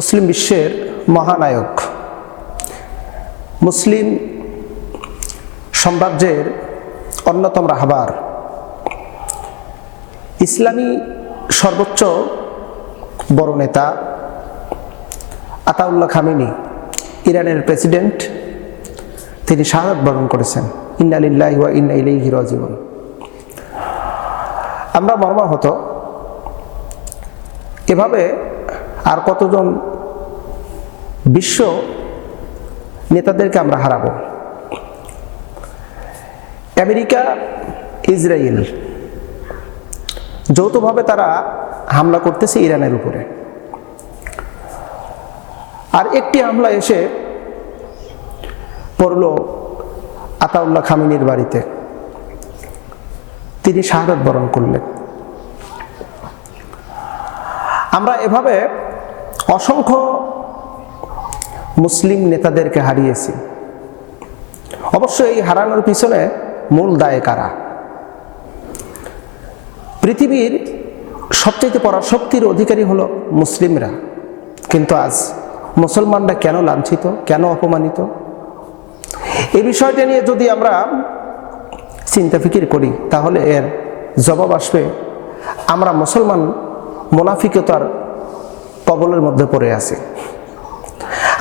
মুসলিম বিশ্বের মহানায়ক, মুসলিম সাম্রাজ্যের অন্যতম রাহবার, ইসলামী সর্বোচ্চ বড় নেতা আতাউল্লাহ খামেনি, ইরানের প্রেসিডেন্ট, তিনি শাহাদাত বরণ করেছেন। ইন্না লিল্লাহি ওয়া ইন্না ইলাইহি রাজিউন। আমরা মর্মাহত। এভাবে আর কতজন বিশ্ব নেতাদেরকে আমরা হারাবো? আমেরিকা, ইসরায়েল যৌথভাবে তারা হামলা করতেছে ইরানের উপরে। আর একটি হামলা এসে পড়ল আতাউল্লাহ খামেনির বাড়িতে, তিনি শাহাদাত বরণ করলেন। আমরা এভাবে অসংখ্য মুসলিম নেতাদেরকে হারিয়েছি। অবশ্যই এই হারানোর পিছনে মূল দায় কারা? পৃথিবীর সবচেয়ে পরাশক্তির অধিকারী হলো মুসলিমরা, কিন্তু আজ মুসলমানরা কেন লাঞ্ছিত, কেন অপমানিত? এই বিষয়টা নিয়ে যদি আমরা চিন্তা ফিকির করি, তাহলে এর জবাব আসবে আমরা মুসলমান মুনাফিকতার কবলের মধ্যে পড়ে আছি।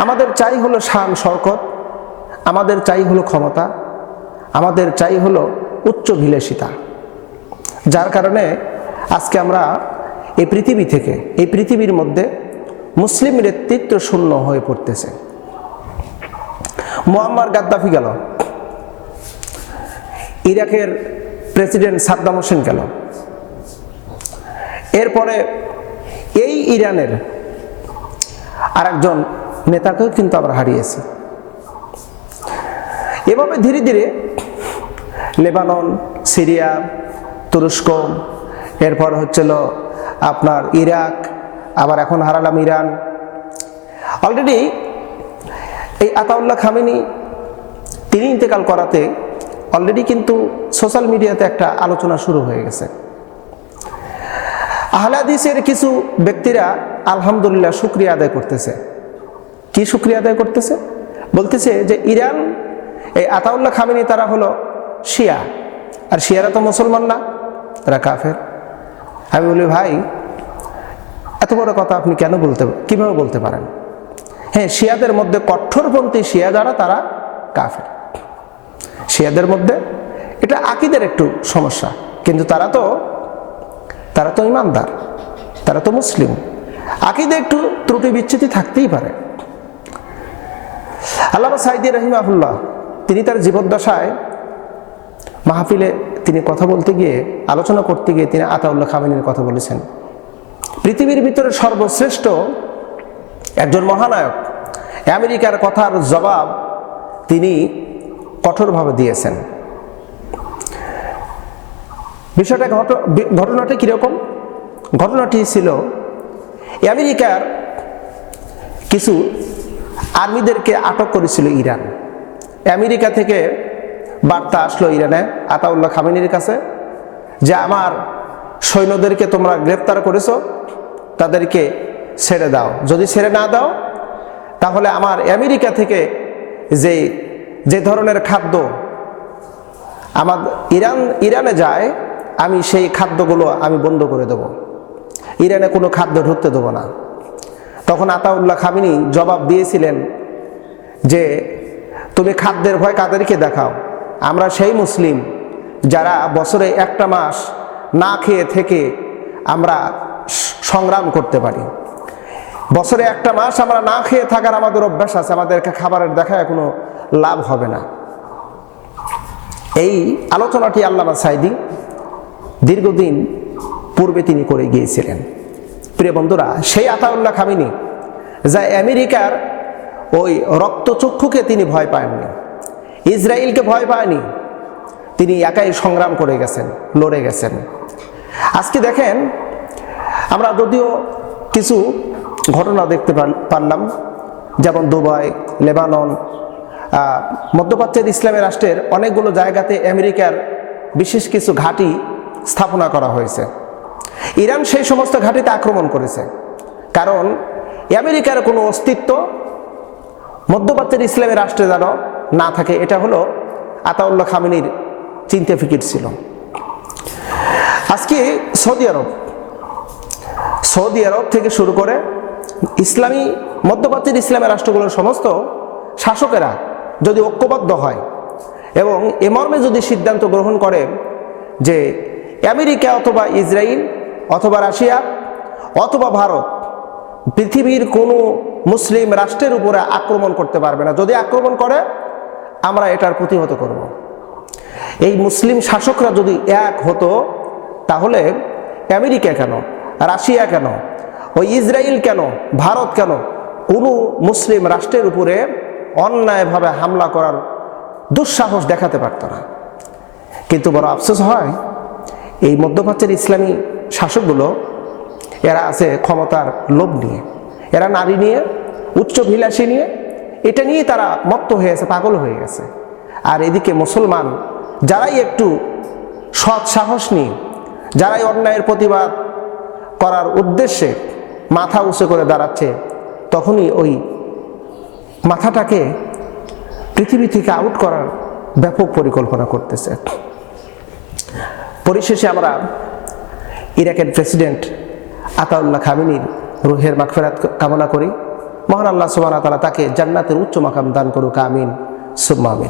আমাদের চাই হলো শান শওকত, আমাদের চাই হলো ক্ষমতা, আমাদের চাই হলো উচ্চ বিলাসিতা, যার কারণে আজকে আমরা এই পৃথিবী থেকে, এই পৃথিবীর মধ্যে মুসলিম নেতৃত্ব শূন্য হয়ে পড়তেছে। মুয়াম্মার গাদ্দাফি গেল, ইরাকের প্রেসিডেন্ট সাদ্দাম হোসেন গেল, এরপরে এই ইরানের আরেকজন নেতাকেও কিন্তু আমরা হারিয়েছি। এভাবে ধীরে ধীরে লেবানন, সিরিয়া, তুরস্ক, এরপর হচ্ছিল আপনার ইরাক, আবার এখন হারালাম ইরান। অলরেডি এই আতাউল্লাহ খামেনি তিনি ইন্তেকাল করাতে অলরেডি কিন্তু সোশ্যাল মিডিয়াতে একটা আলোচনা শুরু হয়ে গেছে। আহলে হাদিসের কিছু ব্যক্তিরা আলহামদুলিল্লাহ শুকরিয়া আদায় করতেছে। কি শুকরিয়া আদায় করতেছে? বলতেছে যে ইরান, এই আতাউল্লাহ খামেনি তারা হলো শিয়া, আর শিয়ারা তো মুসলমান না, তারা কাফের। আমি বলি, ভাই এত বড় কথা আপনি কেন কিভাবে বলতে পারেন? হ্যাঁ, শিয়াদের মধ্যে কঠোরপন্থী শিয়া যারা, তারা কাফের। শিয়াদের মধ্যে এটা আকীদার একটু সমস্যা, কিন্তু তারা তো ইমানদার, তারা তো মুসলিম। আকীদা একটু ত্রুটি বিচ্ছুতি থাকতেই পারে। আল্লামা সাঈদী রাহিমাহুল্লাহ তিনি তার জীবদ্দশায় মাহফিলে তিনি কথা বলতে গিয়ে, আলোচনা করতে গিয়ে তিনি আতাউল্লাহ খামেনির কথা বলেছেন। পৃথিবীর ভিতরে সর্বশ্রেষ্ঠ একজন মহানায়ক, আমেরিকার কথার জবাব তিনি কঠোরভাবে দিয়েছেন। বিষয়টা ঘটনাটি কিরকম? ঘটনাটি ছিল আমেরিকার কিছু আর্মিদেরকে আটক করেছিল ইরান। আমেরিকা থেকে বার্তা আসলো ইরানে আতাউল্লাহ খামেনির কাছে যে আমার সৈন্যদেরকে তোমরা গ্রেফতার করেছো, তাদেরকে ছেড়ে দাও। যদি ছেড়ে না দাও, তাহলে আমার আমেরিকা থেকে যে ধরনের খাদ্য ইরানে যায়, আমি সেই খাদ্যগুলো আমি বন্ধ করে দেব, ইরানে কোনো খাদ্য ঢুকতে দেবো না। তখন আতাউল্লাহ খামেনি জবাব দিয়েছিলেন যে তুমি খাদ্যের ভয় কাদেরকে দেখাও? আমরা সেই মুসলিম যারা বছরে একটা মাস না খেয়ে থেকে আমরা সংগ্রাম করতে পারি। বছরে একটা মাস আমরা না খেয়ে থাকার আমাদের অভ্যাস আছে, আমাদেরকে খাবারের দেখায় কোনো লাভ হবে না। এই আলোচনাটি আল্লামা সাঈদী দীর্ঘদিন পূর্বে তিনি করে গিয়েছিলেন। প্রিয় বন্ধুরা, সেই আতাউল্লাহ খামেনি যা আমেরিকার ওই রক্তচক্ষুকে তিনি ভয় পাননি, ইসরায়েলকে ভয় পায়নি, তিনি একাই সংগ্রাম করে গেছেন, লড়ে গেছেন। আজকে দেখেন, আমরা যদিও কিছু ঘটনা দেখতে পারলাম, যেমন দুবাই, লেবানন, মধ্যপ্রাচ্যের ইসলামী রাষ্ট্রের অনেকগুলো জায়গাতে আমেরিকার বিশেষ কিছু ঘাঁটি স্থাপনা করা হয়েছে। ইরান সেই সমস্ত ঘাঁটিতে আক্রমণ করেছে, কারণ আমেরিকার কোনো অস্তিত্ব মধ্যপ্রাচ্যের ইসলামী রাষ্ট্রে যেন না থাকে, এটা হলো আতাউল্লাহ খামেনির চিন্তা ফিকির ছিল। আজকে সৌদি আরব থেকে শুরু করে ইসলামী মধ্যপ্রাচ্যের ইসলামী রাষ্ট্রগুলোর সমস্ত শাসকেরা যদি ঐক্যবদ্ধ হয় এবং এ মর্মে যদি সিদ্ধান্ত গ্রহণ করে যে আমেরিকা অথবা ইসরায়েল অথবা রাশিয়া অথবা ভারত পৃথিবীর কোনো মুসলিম রাষ্ট্রের উপরে আক্রমণ করতে পারবে না, যদি আক্রমণ করে আমরা এটার প্রতিহত করব। এই মুসলিম শাসকরা যদি এক হতো তাহলে আমেরিকা কেন, রাশিয়া কেন, ওই ইসরায়েল কেন, ভারত কেন কোনো মুসলিম রাষ্ট্রের উপরে অন্যায়ভাবে হামলা করার দুঃসাহস দেখাতে পারত না। কিন্তু বড় আফসোস হয়, এই মধ্যপ্রাচ্যের ইসলামী শাসকগুলো এরা আছে ক্ষমতার লোভ নিয়ে, এরা নারী নিয়ে, উচ্চভিলাষী নিয়ে, এটা নিয়ে তারা মত্ত হয়ে গেছে, পাগল হয়ে গেছে। আর এদিকে মুসলমান যারাই একটু সৎ সাহস নিয়ে, যারাই অন্যায়ের প্রতিবাদ করার উদ্দেশ্যে মাথা উঁচু করে দাঁড়াচ্ছে, তখনই ওই মাথাটাকে পৃথিবী থেকে আউট করার ব্যাপক পরিকল্পনা করতেছে। পরিশেষে আমরা ইরাকের প্রেসিডেন্ট আতাউল্লাহ খামেনির রুহের মাগফিরাত কামনা করি। মহান আল্লাহ সুবহানাহু ওয়া তাআলা তাকে জান্নাতের উচ্চ মাকাম দান করুক, আমিন সুম্মা আমিন।